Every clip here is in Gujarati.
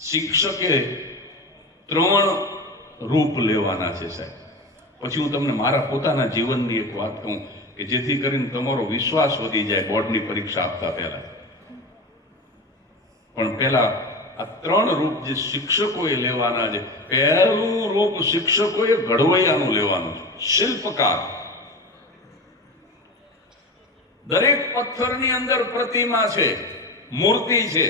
શિક્ષકે 3 રૂપ લેવાના છે સાહેબ. પછી હું તમને મારા પોતાના જીવનની એક વાત કહું કે જેથી કરીને તમારો વિશ્વાસ વધી જાય બોર્ડની પરીક્ષા આપતા પહેલા. પણ પહેલા આ 3 રૂપ જે શિક્ષકોએ લેવાના છે. પહેલું રૂપ શિક્ષકોએ ઘડવૈયાનું લેવાનું છે, શિલ્પકાર. દરેક પથ્થરની અંદર પ્રતિમા છે, મૂર્તિ છે.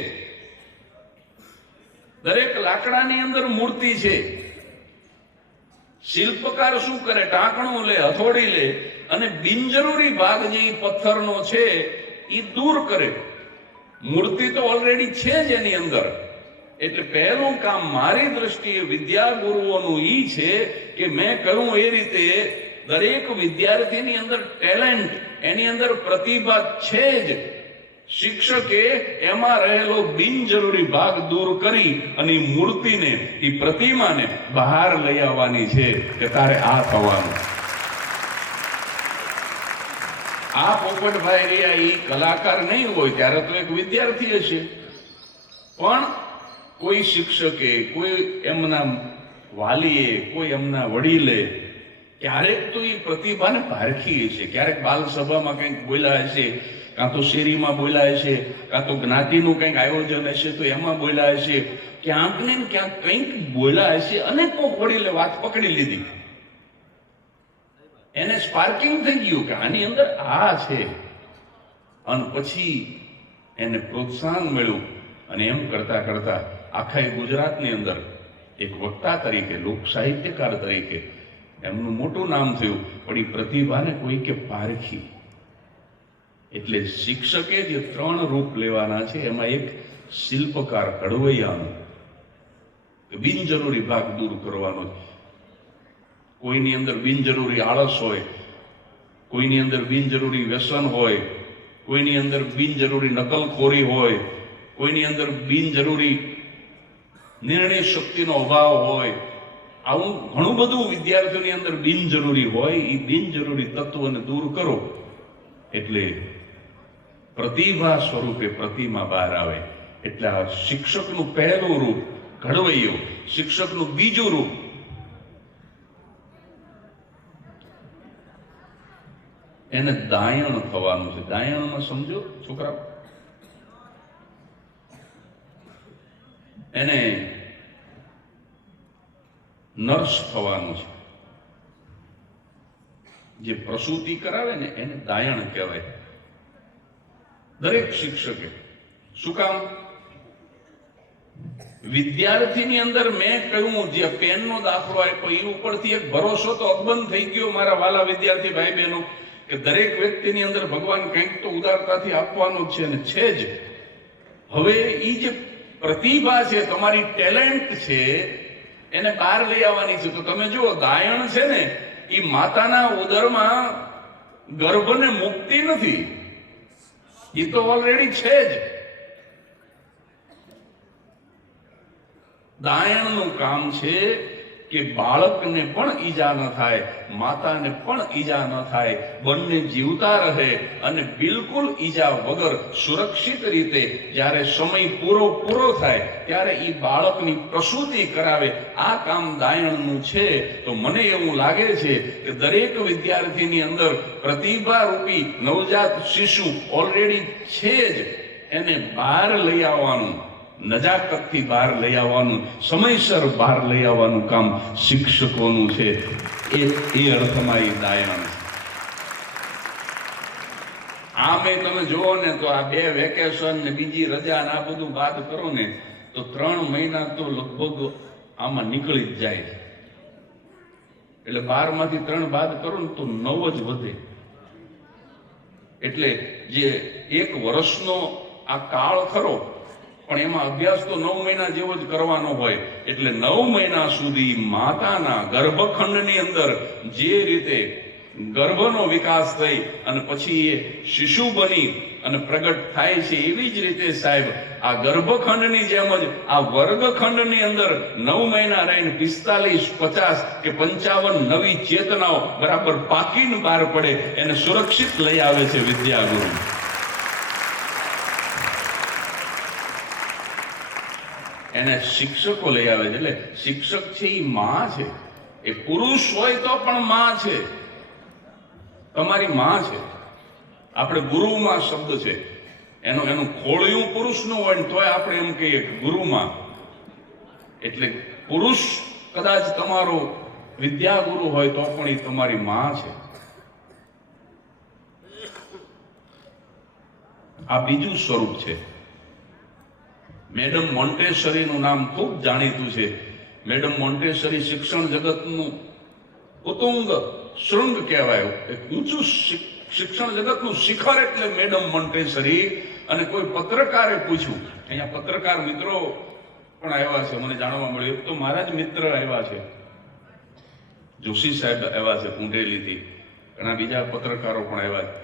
દરેક લાકડાની અંદર મૂર્તિ છે. શિલ્પકાર શું કરે? ટાંકણું લે, હથોડી લે અને બિનજરૂરી ભાગ જે પથ્થરનો છે એ દૂર કરે. મૂર્તિ તો ઓલરેડી છે જ એની અંદર. એટલે પહેલું કામ મારી દ્રષ્ટિએ વિદ્યાગુરુઓનું ઈ છે કે મેં કહ્યું એ રીતે દરેક વિદ્યાર્થીની અંદર ટેલેન્ટ, એની અંદર પ્રતિભા છે જ. શિક્ષકે એમાં રહેલો બિનજરૂરી ભાગ દૂર કરી અને મૂર્તિને, એ પ્રતિમાને બહાર લઈ આવવાની છે કે તારે આ થવાનું. આ પોપટભાઈ રહ્યા એ કલાકાર નહીં હોય ત્યારે તો એક વિદ્યાર્થી હશે, પણ કોઈ શિક્ષકે, કોઈ એમના વાલીએ, કોઈ એમના વડીલે ક્યારેક તો એ પ્રતિભાને પારખી હશે. ક્યારેક બાલ સભામાં કંઈક બોલ્યા હશે, કાં તો શેરીમાં બોલ્યા હશે, કાં તો જ્ઞાતિનું કંઈક આયોજન હશે તો એમાં બોલ્યા હશે, ક્યાંક ને ક્યાંક કંઈક બોલ્યા હશે અને કોક વડીલે વાત પકડી લીધી. એને સ્પાર્કિંગ થઈ ગયું કે આની અંદર આ છે, અને પછી એને પ્રોત્સાહન મળ્યું અને એમ કરતા કરતા આખા ગુજરાતની અંદર એક વક્તા તરીકે, લોક સાહિત્યકાર તરીકે એમનું મોટું નામ થયું. પણ એ પ્રતિભાને કોઈકે પારખી. એટલે શિક્ષકે જે 3 રૂપ લેવાના છે એમાં એક શિલ્પકાર, ઘડવૈયાનું, બિનજરૂરી ભાગ દૂર કરવાનો. કોઈની અંદર બિનજરૂરી આળસ હોય, કોઈની અંદર બિનજરૂરી વ્યસન હોય, કોઈની અંદર બિનજરૂરી નકલખોરી હોય, કોઈની અંદર બિનજરૂરી નિર્ણય શક્તિનો અભાવ હોય. આવું ઘણું બધું વિદ્યાર્થીઓની અંદર બિનજરૂરી હોય. એ બિનજરૂરી તત્વને દૂર કરો એટલે પ્રતિભા સ્વરૂપે પ્રતિમા બહાર આવે. એટલે આ શિક્ષકનું પહેલું રૂપ ઘડવૈયો. શિક્ષકનું બીજું રૂપ એને દાયણ થવાનું છે. દાયણમાં સમજો છોકરા, એને નર્સ થવાનું છે. જે પ્રસૂતિ કરાવે ને એને દાયણ કહેવાય. દરેક શિક્ષકે. શું કામ? વિદ્યાર્થીની અંદર મેં કહ્યું જે પેનનો દાખલો આપ્યો એ ઉપરથી એક ભરોસો તો અકબંધ થઈ ગયો મારા વાલા વિદ્યાર્થી ભાઈ બહેનો કે દરેક વ્યક્તિની અંદર ભગવાન કંઈક તો ઉદારતાથી આપવાનું જ છે, અને છે જ. હવે એ જે પ્રતિભા છે, તમારી ટેલેન્ટ છે, એને બહાર લઈ આવવાની છે. તો તમે જુઓ, દાયણ છે ને એ માતાના ઉદરમાં ગર્ભને મુક્તિ નથી, એ તો ઓલરેડી છે જ. દાયણનું કામ છે કે બાળકને પણ ઈજા ન થાય, માતાને પણ ઈજા ન થાય, બંને જીવતા રહે અને બિલકુલ ઈજા વગર સુરક્ષિત રીતે જ્યારે સમય પૂરો થાય ત્યારે એ બાળકની પ્રસૂતિ કરાવે. આ કામ દાયણનું છે. તો મને એવું લાગે છે કે દરેક વિદ્યાર્થીની અંદર પ્રતિભારૂપી નવજાત શિશુ ઓલરેડી છે જ. એને બહાર લઈ આવવાનું, નજાકતથી બહાર લઈ આવવાનું, સમયસર બહાર લઈ આવવાનું કામ શિક્ષકોનું છે. એ અર્થમાં એ દાયણ છે. આમે તમે જુઓ ને તો આ 2 વેકેશન ને બીજી રજા ને આ બધું બાદ કરો ને તો 3 મહિના તો લગભગ આમાં નીકળી જ જાય. એટલે 12 માંથી 3 બાદ કરો ને તો 9 જ વધે. એટલે જે 1 વર્ષનો આ કાળ ખરો, પણ એમાં અભ્યાસ તો 9 મહિના જેવો જ કરવાનો હોય. એટલે 9 મહિના સુધી માતાના ગર્ભખંડની અંદર જે રીતે ગર્ભનો વિકાસ થઈ અને પછી એ શિશુ બની અને પ્રગટ થાય છે, એવી જ રીતે સાહેબ આ ગર્ભખંડની જેમ જ આ વર્ગખંડની અંદર 9 મહિના રહીને 45, 50 કે 55 નવી ચેતનાઓ બરાબર પાકીને બહાર પડે, એને સુરક્ષિત લઈ આવે છે વિદ્યાગુરુ. એને શિક્ષકો લઈ આવે છે. એટલે શિક્ષક છે એ માં છે. એ પુરુષ હોય તો પણ માં છે, તમારી માં છે. આપણે ગુરુમાં શબ્દ છે, એનું ખોળિયું પુરુષનું હોય ને તોય આપણે એમ કહીએ કે ગુરુમાં. એટલે પુરુષ કદાચ તમારો વિદ્યાગુરુ હોય તો પણ એ તમારી માં છે. આ બીજું સ્વરૂપ છે. મેડમ મોન્ટેસરીનું નામ ખૂબ જાણીતું છે. મેડમ મોન્ટેસરી શિક્ષણ જગતનું ઉત્તુંગ શૃંગ કહેવાય, એક ઊંચું શિક્ષણ જગતનું શિખર એટલે મેડમ મોન્ટેસરી. અને કોઈ પત્રકારે પૂછ્યું, અહીંયા પત્રકાર મિત્રો પણ આવ્યા છે, મને જાણવા મળ્યું. તો મારા જ મિત્ર આવ્યા છે, જોશી સાહેબ આવ્યા છે કુંડેલીથી, ઘણા બીજા પત્રકારો પણ આવ્યા છે.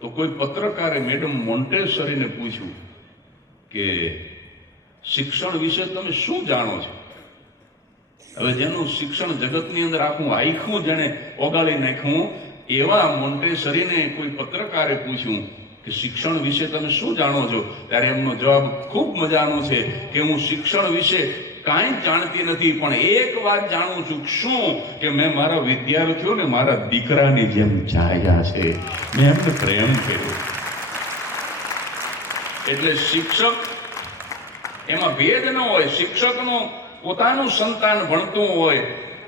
તો કોઈ પત્રકારે મેડમ મોન્ટેસરીને પૂછ્યું કે શિક્ષણ વિશે તમે શું જાણો છો? હવે જેનું શિક્ષણ જગતની અંદર આખું આખું જેને ઓગાળી નાખ્યું એવા મોન્ટેસરીને કોઈ પત્રકારે પૂછ્યું કે શિક્ષણ વિશે તમે શું જાણો છો? ત્યારે એમનો જવાબ ખૂબ મજાનો છે કે હું શિક્ષણ વિશે કાંઈ જાણતી નથી, પણ એક વાત જાણું છું. શું? કે મેં મારા વિદ્યાર્થીઓને મારા દીકરાની જેમ ચાહ્યા છે, મેં એમને પ્રેમ કર્યો. એટલે શિક્ષક એમાં ભેદ ન હોય. શિક્ષકનું પોતાનું સંતાન ભણતું હોય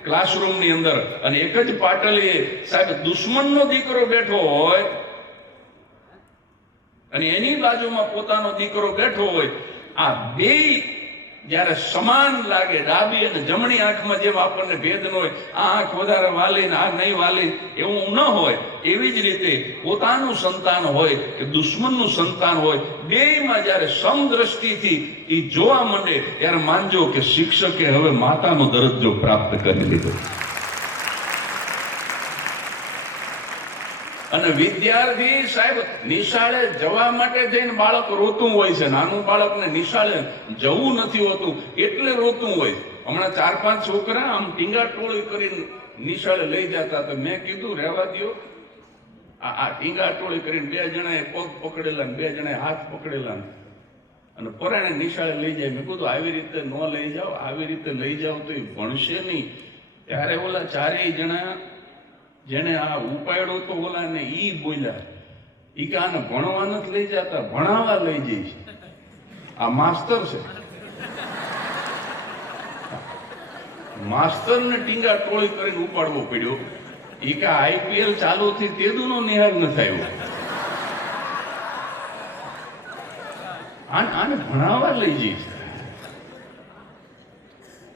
ક્લાસરૂમની અંદર અને એક જ પાટલીએ સાહેબ દુશ્મનનો દીકરો બેઠો હોય અને એની બાજુમાં પોતાનો દીકરો બેઠો હોય, આ બે જ્યારે સમાન લાગે, ડાબી અને જમણી આંખમાં જેમ આપણને ભેદ ન હોય, આ આંખ વધારે વાલી ને આ નહીં વાલી એવું ન હોય, એવી જ રીતે પોતાનું સંતાન હોય કે દુશ્મનનું સંતાન હોય, બેયમાં જ્યારે સમદ્રષ્ટિથી એ જોવા માંડે ત્યારે માનજો કે શિક્ષકે હવે માતાનો દરજ્જો પ્રાપ્ત કરી લીધો. અને વિદ્યાર્થી સાહેબ નિશાળે જવા માટે જઈને બાળક રોતું હોય છે. નાનું બાળકને નિશાળે જવું નથી હોતું એટલે રોતું હોય. હમણાં 4-5 છોકરા આમ ટીંગા ટોળી કરીને નિશાળે લઈ જતા હતા. મેં કીધું રહેવા દો, આ ટીંગા ટોળી કરીને 2 જણાએ પગ પકડેલા ને 2 જણાએ હાથ પકડેલા અને પરાણે નિશાળે લઈ જાય. મેં કીધું આવી રીતે ન લઈ જાઓ, આવી રીતે લઈ જાઓ તો એ ભણશે નહીં. ત્યારે ઓલા 4 જણા જેને આ ઉપાડ્યો તો ઓલા ને ઈ બોલ્યા, ઈ કે આને ભણવા નથી લઈ જતા, ભણાવવા લઈ જઈશ. આ માસ્તર છે. માસ્તર ને ટીંગા ટોળી કરીને ઉપાડવો પડ્યો. ઈ કે IPL ચાલુ થી તેદુનો નિહાળ ન થયો, આને ભણાવવા લઈ જઈશ.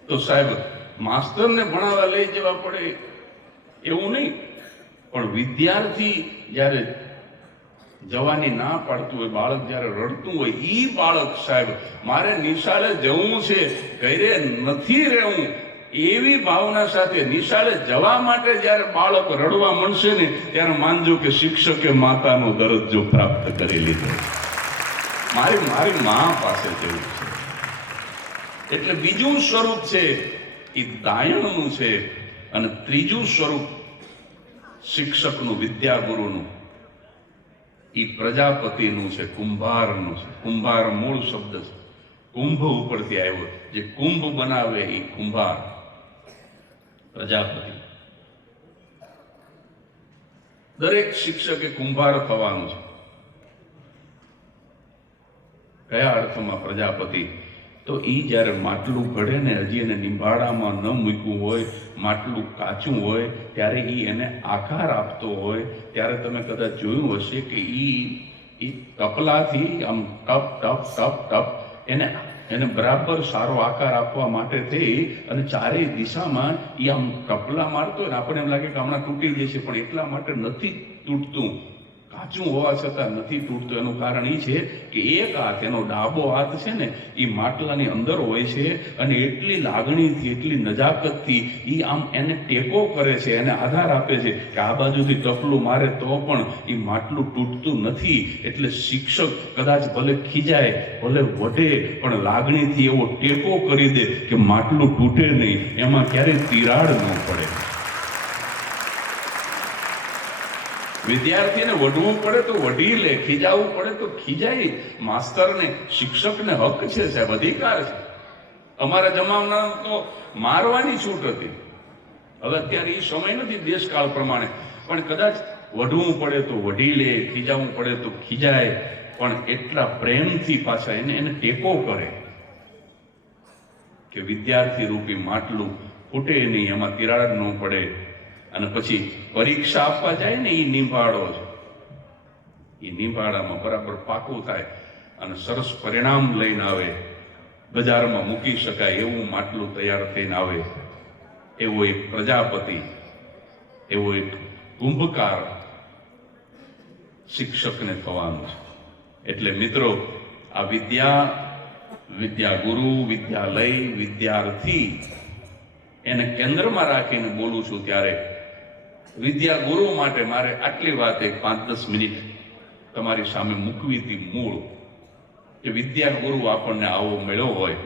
તો સાહેબ માસ્તર ને ભણાવવા લઈ જવા પડે એવું નહીં, પણ વિદ્યાર્થી જ્યારે જવાની ના પાડતું હોય, બાળક જ્યારે રડતું હોય, ઈ બાળક સાહેબ મારે નિશાળે જવું છે, ઘરે નથી રહેવું એવી ભાવના સાથે નિશાળે જવા માટે જ્યારે બાળક રડવા માંડશે ને ત્યારે માનજો કે શિક્ષકે માતાનો દરજ્જો પ્રાપ્ત કરી લીધો. મારી મા પાસે જેવું છે. એટલે બીજું સ્વરૂપ છે એ દાયણનું છે અને ત્રીજું સ્વરૂપ શિક્ષકનું, વિદ્યાગુરુનું, એ પ્રજાપતિનું છે, કુંભારનું છે. કુંભાર મૂળ શબ્દ છે, કુંભ ઉપરથી આવ્યો. જે કુંભ બનાવે એ કુંભાર, પ્રજાપતિ. દરેક શિક્ષકે કુંભાર થવાનું છે. કયા અર્થમાં પ્રજાપતિ? તો એ જ્યારે માટલું ઘડે ને, હજી એને નિંબાળામાં ન મૂક્યું હોય, માટલું કાચું હોય, ત્યારે એ એને આકાર આપતો હોય, ત્યારે તમે કદાચ જોયું હશે કે એ તપલાથી આમ ટપ ટપ ટપ ટપ એને બરાબર સારો આકાર આપવા માટે થઈ અને ચારેય દિશામાં એ આમ ટપલા મારતો હોય ને આપણને એમ લાગે કે હમણાં તૂટી જશે, પણ એટલા માટે નથી તૂટતું. કાચું હોવા છતાં નથી તૂટતું. એનું કારણ એ છે કે એક હાથ, એનો ડાબો હાથ છે ને, એ માટલાની અંદર હોય છે અને એટલી લાગણીથી, એટલી નજાકતથી એ આમ એને ટેકો કરે છે, એને આધાર આપે છે કે આ બાજુથી ટપલું મારે તો પણ એ માટલું તૂટતું નથી. એટલે શિક્ષક કદાચ ભલે ખીજાય, ભલે વઢે, પણ લાગણીથી એવો ટેકો કરી દે કે માટલું તૂટે નહીં, એમાં ક્યારેય તિરાડ ન પડે. વિદ્યાર્થીને વઢવું પડે તો વઢી લે, ખીજાવવું પડે તો ખીજાય. માસ્તરને, શિક્ષકને હક છે સાહેબ, અધિકાર છે. અમારા જમાના તો મારવાની છૂટ હતી. હવે અત્યારે એ સમય નથી દેશકાળ પ્રમાણે, પણ કદાચ વઢવું પડે તો વઢી લે, ખીજાવવું પડે તો ખીજાય, પણ એટલા પ્રેમથી પાછા એને ટેકો કરે કે વિદ્યાર્થી રૂપી માટલું ફૂટે નહીં, એમાં તિરાડ ન પડે. અને પછી પરીક્ષા આપવા જાય ને એ નિભાડો છે, એ નિભાડામાં બરાબર પાકું થાય અને સરસ પરિણામ લઈને આવે, બજારમાં મૂકી શકાય એવું માટલું તૈયાર થઈને આવે. એવો એક પ્રજાપતિ, એવો એક કુંભકાર શિક્ષકને થવાનું છે. એટલે મિત્રો, આ વિદ્યા ગુરુ, વિદ્યાલય, વિદ્યાર્થી એને કેન્દ્રમાં રાખીને બોલું છું ત્યારે વિદ્યા ગુરુ માટે મારે આટલી વાત 5-10 મિનિટ તમારી સામે મૂકવી હતી. મૂળ કે વિદ્યા ગુરુ આપણને આવો મળ્યો હોય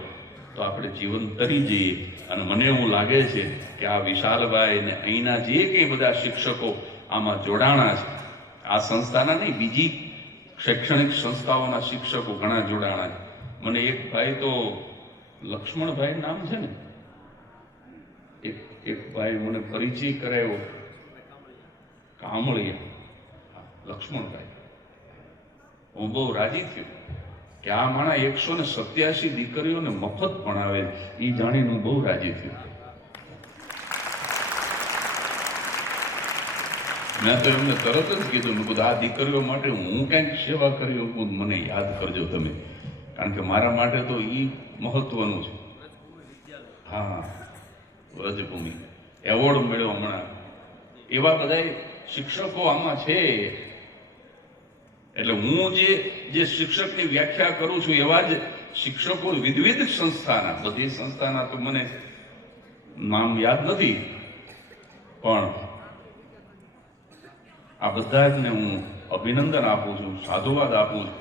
તો આપણે જીવન તરી જઈએ. અને મને એવું લાગે છે કે આ વિશાલભાઈ ને અહીંના જે કંઈ બધા શિક્ષકો આમાં જોડાણા છે, આ સંસ્થાના નહીં, બીજી શૈક્ષણિક સંસ્થાઓના શિક્ષકો ઘણા જોડાણા છે. મને એક ભાઈ તો લક્ષ્મણભાઈ નામ છે ને, એક ભાઈ મને પરિચય કરાયો, કામળિયા લક્ષ્મણભાઈ. હું બહુ રાજી થયો કે આ માણા 187 દીકરીઓને મફત ભણાવે, એ જાણીને હું બહુ રાજી થયો. મેં તો એમને તરત જ કીધું, મેં કીધું આ દીકરીઓ માટે હું કંઈક સેવા કરી શકું મને યાદ કરજો તમે, કારણ કે મારા માટે તો એ મહત્વનું છે. હા, વ્રજભૂમિ એવોર્ડ મળ્યો હમણાં, એવા બધા શિક્ષકો આમાં છે. એટલે હું જે શિક્ષકની વ્યાખ્યા કરું છું એવા જ શિક્ષકો વિવિધ સંસ્થાના, બધી સંસ્થાના તો મને નામ યાદ નથી, પણ આ બધા જને હું અભિનંદન આપું છું, સાધુવાદ આપું છું.